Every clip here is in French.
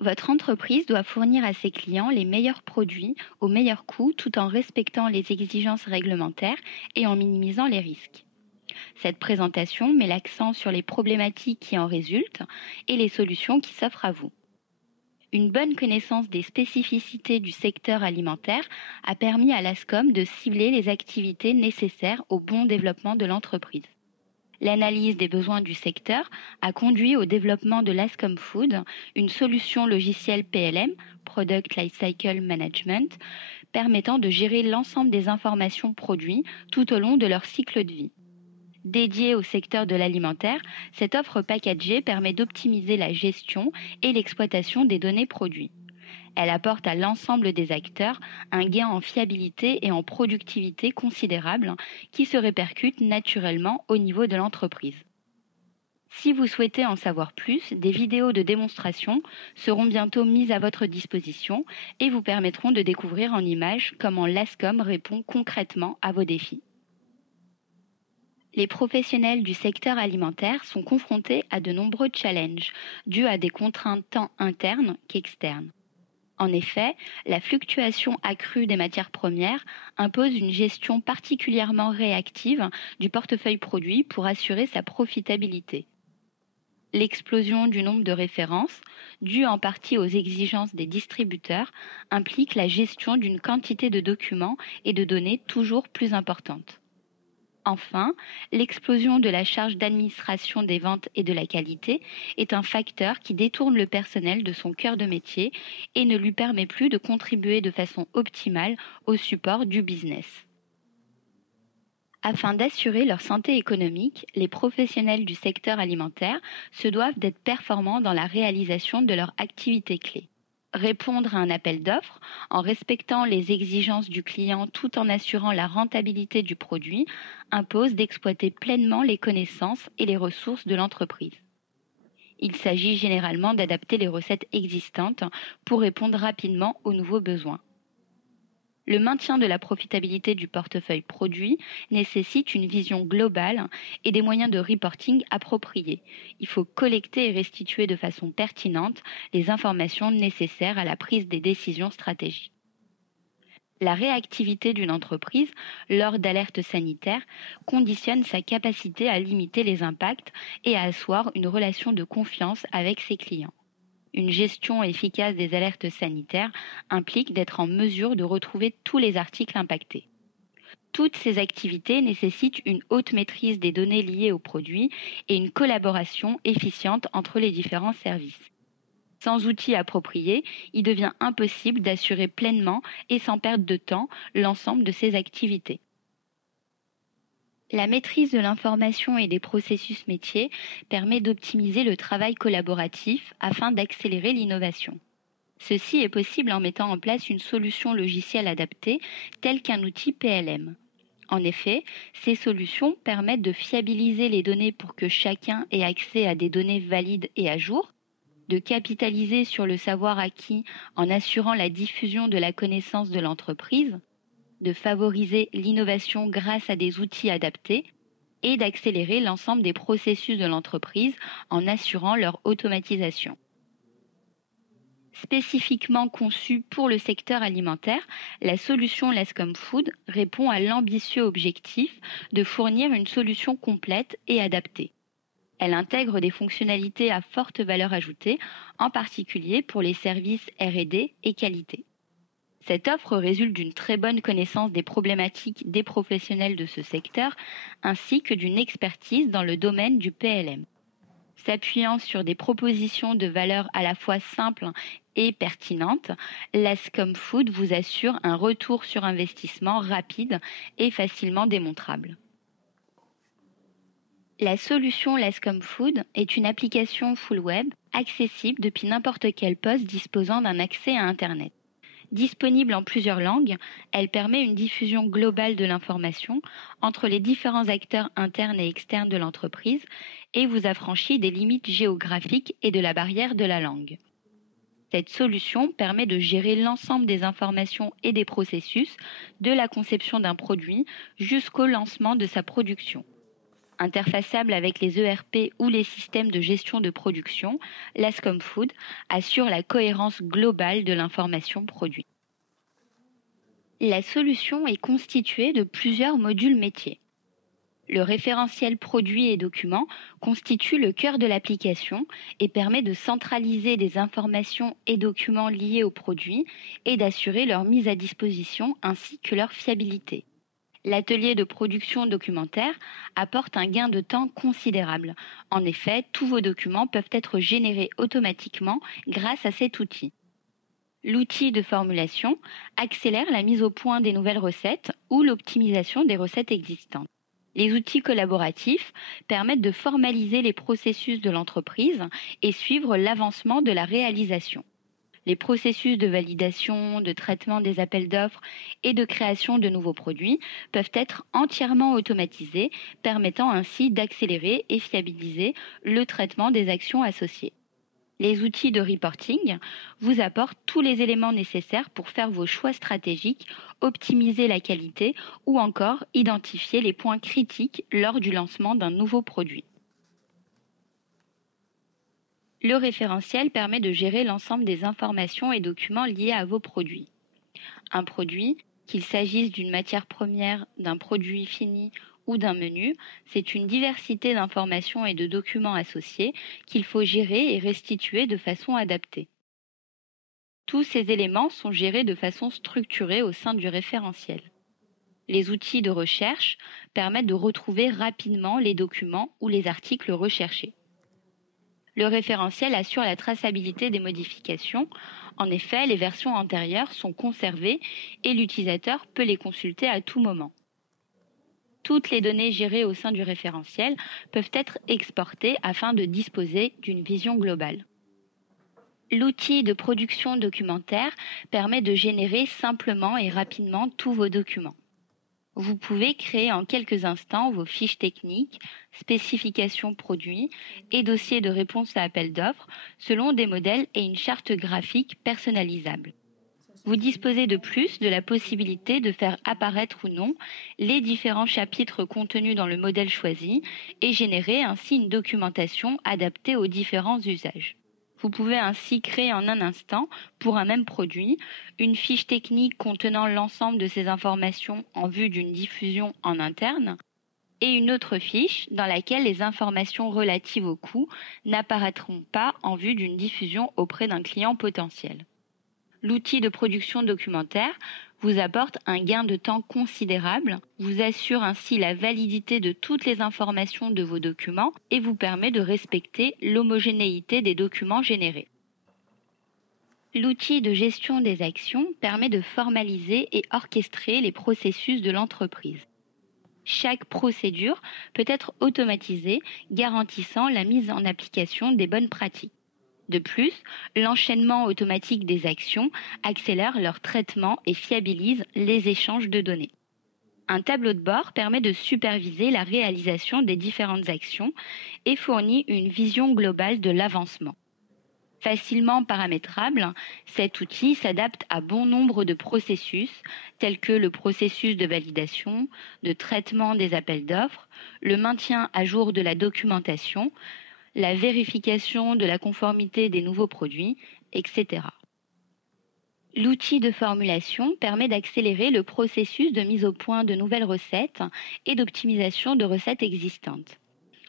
Votre entreprise doit fournir à ses clients les meilleurs produits au meilleur coût tout en respectant les exigences réglementaires et en minimisant les risques. Cette présentation met l'accent sur les problématiques qui en résultent et les solutions qui s'offrent à vous. Une bonne connaissance des spécificités du secteur alimentaire a permis à l'ASCOM de cibler les activités nécessaires au bon développement de l'entreprise. L'analyse des besoins du secteur a conduit au développement de l'ASCOM Food, une solution logicielle PLM, Product Lifecycle Management, permettant de gérer l'ensemble des informations produits tout au long de leur cycle de vie. Dédiée au secteur de l'alimentaire, cette offre packagée permet d'optimiser la gestion et l'exploitation des données produits. Elle apporte à l'ensemble des acteurs un gain en fiabilité et en productivité considérable qui se répercute naturellement au niveau de l'entreprise. Si vous souhaitez en savoir plus, des vidéos de démonstration seront bientôt mises à votre disposition et vous permettront de découvrir en images comment l'ASCOM répond concrètement à vos défis. Les professionnels du secteur alimentaire sont confrontés à de nombreux challenges dus à des contraintes tant internes qu'externes. En effet, la fluctuation accrue des matières premières impose une gestion particulièrement réactive du portefeuille produit pour assurer sa profitabilité. L'explosion du nombre de références, due en partie aux exigences des distributeurs, implique la gestion d'une quantité de documents et de données toujours plus importante. Enfin, l'explosion de la charge d'administration des ventes et de la qualité est un facteur qui détourne le personnel de son cœur de métier et ne lui permet plus de contribuer de façon optimale au support du business. Afin d'assurer leur santé économique, les professionnels du secteur alimentaire se doivent d'être performants dans la réalisation de leurs activités clés. Répondre à un appel d'offres en respectant les exigences du client tout en assurant la rentabilité du produit impose d'exploiter pleinement les connaissances et les ressources de l'entreprise. Il s'agit généralement d'adapter les recettes existantes pour répondre rapidement aux nouveaux besoins. Le maintien de la profitabilité du portefeuille produit nécessite une vision globale et des moyens de reporting appropriés. Il faut collecter et restituer de façon pertinente les informations nécessaires à la prise des décisions stratégiques. La réactivité d'une entreprise lors d'alertes sanitaires conditionne sa capacité à limiter les impacts et à asseoir une relation de confiance avec ses clients. Une gestion efficace des alertes sanitaires implique d'être en mesure de retrouver tous les articles impactés. Toutes ces activités nécessitent une haute maîtrise des données liées aux produits et une collaboration efficiente entre les différents services. Sans outils appropriés, il devient impossible d'assurer pleinement et sans perte de temps l'ensemble de ces activités. La maîtrise de l'information et des processus métiers permet d'optimiser le travail collaboratif afin d'accélérer l'innovation. Ceci est possible en mettant en place une solution logicielle adaptée telle qu'un outil PLM. En effet, ces solutions permettent de fiabiliser les données pour que chacun ait accès à des données valides et à jour, de capitaliser sur le savoir acquis en assurant la diffusion de la connaissance de l'entreprise, de favoriser l'innovation grâce à des outils adaptés et d'accélérer l'ensemble des processus de l'entreprise en assurant leur automatisation. Spécifiquement conçue pour le secteur alimentaire, la solution l'ASCOM Food répond à l'ambitieux objectif de fournir une solution complète et adaptée. Elle intègre des fonctionnalités à forte valeur ajoutée, en particulier pour les services R&D et qualité. Cette offre résulte d'une très bonne connaissance des problématiques des professionnels de ce secteur, ainsi que d'une expertise dans le domaine du PLM. S'appuyant sur des propositions de valeur à la fois simples et pertinentes, l'ASCOM Food vous assure un retour sur investissement rapide et facilement démontrable. La solution l'ASCOM Food est une application full web accessible depuis n'importe quel poste disposant d'un accès à Internet. Disponible en plusieurs langues, elle permet une diffusion globale de l'information entre les différents acteurs internes et externes de l'entreprise et vous affranchit des limites géographiques et de la barrière de la langue. Cette solution permet de gérer l'ensemble des informations et des processus de la conception d'un produit jusqu'au lancement de sa production. Interfaçable avec les ERP ou les systèmes de gestion de production, l'Ascom Food assure la cohérence globale de l'information produit. La solution est constituée de plusieurs modules métiers. Le référentiel produits et documents constitue le cœur de l'application et permet de centraliser des informations et documents liés aux produits et d'assurer leur mise à disposition ainsi que leur fiabilité. L'atelier de production documentaire apporte un gain de temps considérable. En effet, tous vos documents peuvent être générés automatiquement grâce à cet outil. L'outil de formulation accélère la mise au point des nouvelles recettes ou l'optimisation des recettes existantes. Les outils collaboratifs permettent de formaliser les processus de l'entreprise et suivre l'avancement de la réalisation. Les processus de validation, de traitement des appels d'offres et de création de nouveaux produits peuvent être entièrement automatisés, permettant ainsi d'accélérer et fiabiliser le traitement des actions associées. Les outils de reporting vous apportent tous les éléments nécessaires pour faire vos choix stratégiques, optimiser la qualité ou encore identifier les points critiques lors du lancement d'un nouveau produit. Le référentiel permet de gérer l'ensemble des informations et documents liés à vos produits. Un produit, qu'il s'agisse d'une matière première, d'un produit fini ou d'un menu, c'est une diversité d'informations et de documents associés qu'il faut gérer et restituer de façon adaptée. Tous ces éléments sont gérés de façon structurée au sein du référentiel. Les outils de recherche permettent de retrouver rapidement les documents ou les articles recherchés. Le référentiel assure la traçabilité des modifications. En effet, les versions antérieures sont conservées et l'utilisateur peut les consulter à tout moment. Toutes les données gérées au sein du référentiel peuvent être exportées afin de disposer d'une vision globale. L'outil de production documentaire permet de générer simplement et rapidement tous vos documents. Vous pouvez créer en quelques instants vos fiches techniques, spécifications produits et dossiers de réponse à appel d'offres selon des modèles et une charte graphique personnalisable. Vous disposez de plus de la possibilité de faire apparaître ou non les différents chapitres contenus dans le modèle choisi et générer ainsi une documentation adaptée aux différents usages. Vous pouvez ainsi créer en un instant, pour un même produit, une fiche technique contenant l'ensemble de ces informations en vue d'une diffusion en interne et une autre fiche dans laquelle les informations relatives au coût n'apparaîtront pas en vue d'une diffusion auprès d'un client potentiel. L'outil de production documentaire vous apporte un gain de temps considérable, vous assure ainsi la validité de toutes les informations de vos documents et vous permet de respecter l'homogénéité des documents générés. L'outil de gestion des actions permet de formaliser et orchestrer les processus de l'entreprise. Chaque procédure peut être automatisée, garantissant la mise en application des bonnes pratiques. De plus, l'enchaînement automatique des actions accélère leur traitement et fiabilise les échanges de données. Un tableau de bord permet de superviser la réalisation des différentes actions et fournit une vision globale de l'avancement. Facilement paramétrable, cet outil s'adapte à bon nombre de processus tels que le processus de validation, de traitement des appels d'offres, le maintien à jour de la documentation, la vérification de la conformité des nouveaux produits, etc. L'outil de formulation permet d'accélérer le processus de mise au point de nouvelles recettes et d'optimisation de recettes existantes.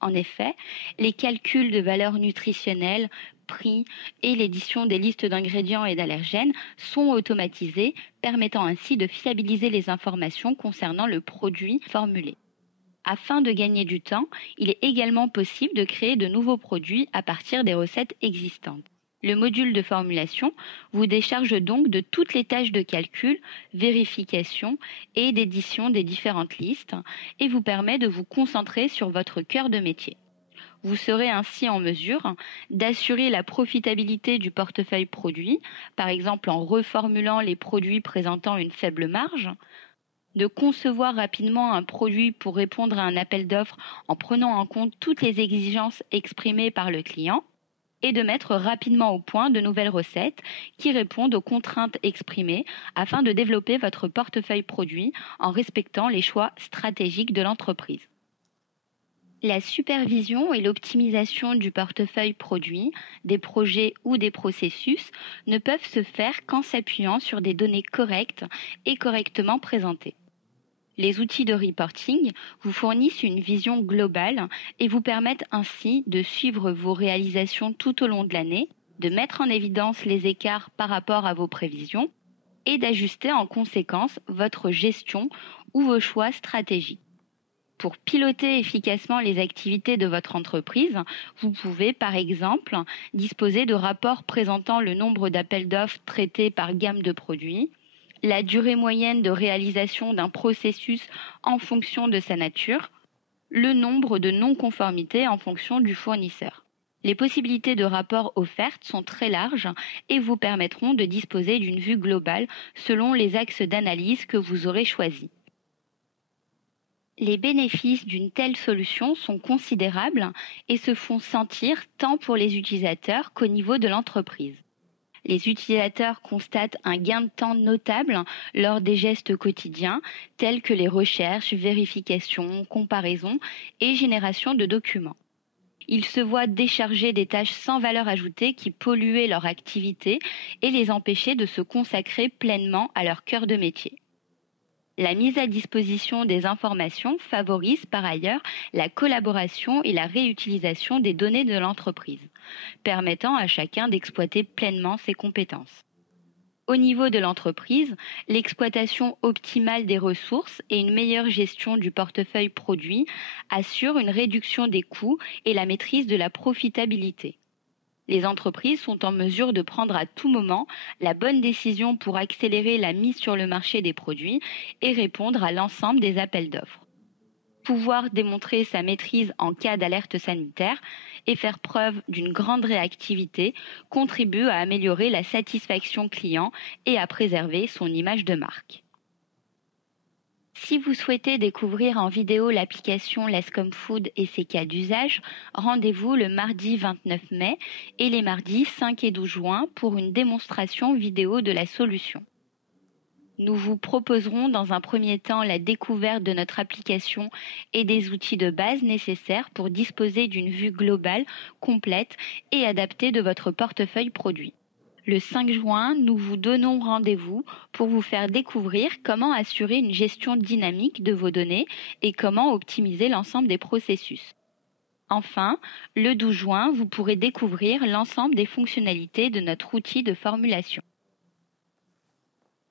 En effet, les calculs de valeurs nutritionnelles, prix et l'édition des listes d'ingrédients et d'allergènes sont automatisés, permettant ainsi de fiabiliser les informations concernant le produit formulé. Afin de gagner du temps, il est également possible de créer de nouveaux produits à partir des recettes existantes. Le module de formulation vous décharge donc de toutes les tâches de calcul, vérification et d'édition des différentes listes et vous permet de vous concentrer sur votre cœur de métier. Vous serez ainsi en mesure d'assurer la profitabilité du portefeuille produit, par exemple en reformulant les produits présentant une faible marge, de concevoir rapidement un produit pour répondre à un appel d'offres en prenant en compte toutes les exigences exprimées par le client et de mettre rapidement au point de nouvelles recettes qui répondent aux contraintes exprimées afin de développer votre portefeuille produit en respectant les choix stratégiques de l'entreprise. La supervision et l'optimisation du portefeuille produit, des projets ou des processus ne peuvent se faire qu'en s'appuyant sur des données correctes et correctement présentées. Les outils de reporting vous fournissent une vision globale et vous permettent ainsi de suivre vos réalisations tout au long de l'année, de mettre en évidence les écarts par rapport à vos prévisions et d'ajuster en conséquence votre gestion ou vos choix stratégiques. Pour piloter efficacement les activités de votre entreprise, vous pouvez par exemple disposer de rapports présentant le nombre d'appels d'offres traités par gamme de produits, la durée moyenne de réalisation d'un processus en fonction de sa nature, le nombre de non-conformités en fonction du fournisseur. Les possibilités de rapports offertes sont très larges et vous permettront de disposer d'une vue globale selon les axes d'analyse que vous aurez choisis. Les bénéfices d'une telle solution sont considérables et se font sentir tant pour les utilisateurs qu'au niveau de l'entreprise. Les utilisateurs constatent un gain de temps notable lors des gestes quotidiens tels que les recherches, vérifications, comparaisons et génération de documents. Ils se voient décharger des tâches sans valeur ajoutée qui polluaient leur activité et les empêchaient de se consacrer pleinement à leur cœur de métier. La mise à disposition des informations favorise par ailleurs la collaboration et la réutilisation des données de l'entreprise, permettant à chacun d'exploiter pleinement ses compétences. Au niveau de l'entreprise, l'exploitation optimale des ressources et une meilleure gestion du portefeuille produit assurent une réduction des coûts et la maîtrise de la profitabilité. Les entreprises sont en mesure de prendre à tout moment la bonne décision pour accélérer la mise sur le marché des produits et répondre à l'ensemble des appels d'offres. Pouvoir démontrer sa maîtrise en cas d'alerte sanitaire et faire preuve d'une grande réactivité contribue à améliorer la satisfaction client et à préserver son image de marque. Si vous souhaitez découvrir en vidéo l'application Lescom Food et ses cas d'usage, rendez-vous le mardi 29 mai et les mardis 5 et 12 juin pour une démonstration vidéo de la solution. Nous vous proposerons dans un premier temps la découverte de notre application et des outils de base nécessaires pour disposer d'une vue globale, complète et adaptée de votre portefeuille produit. Le 5 juin, nous vous donnons rendez-vous pour vous faire découvrir comment assurer une gestion dynamique de vos données et comment optimiser l'ensemble des processus. Enfin, le 12 juin, vous pourrez découvrir l'ensemble des fonctionnalités de notre outil de formulation.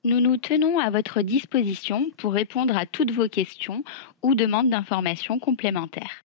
Nous nous tenons à votre disposition pour répondre à toutes vos questions ou demandes d'informations complémentaires.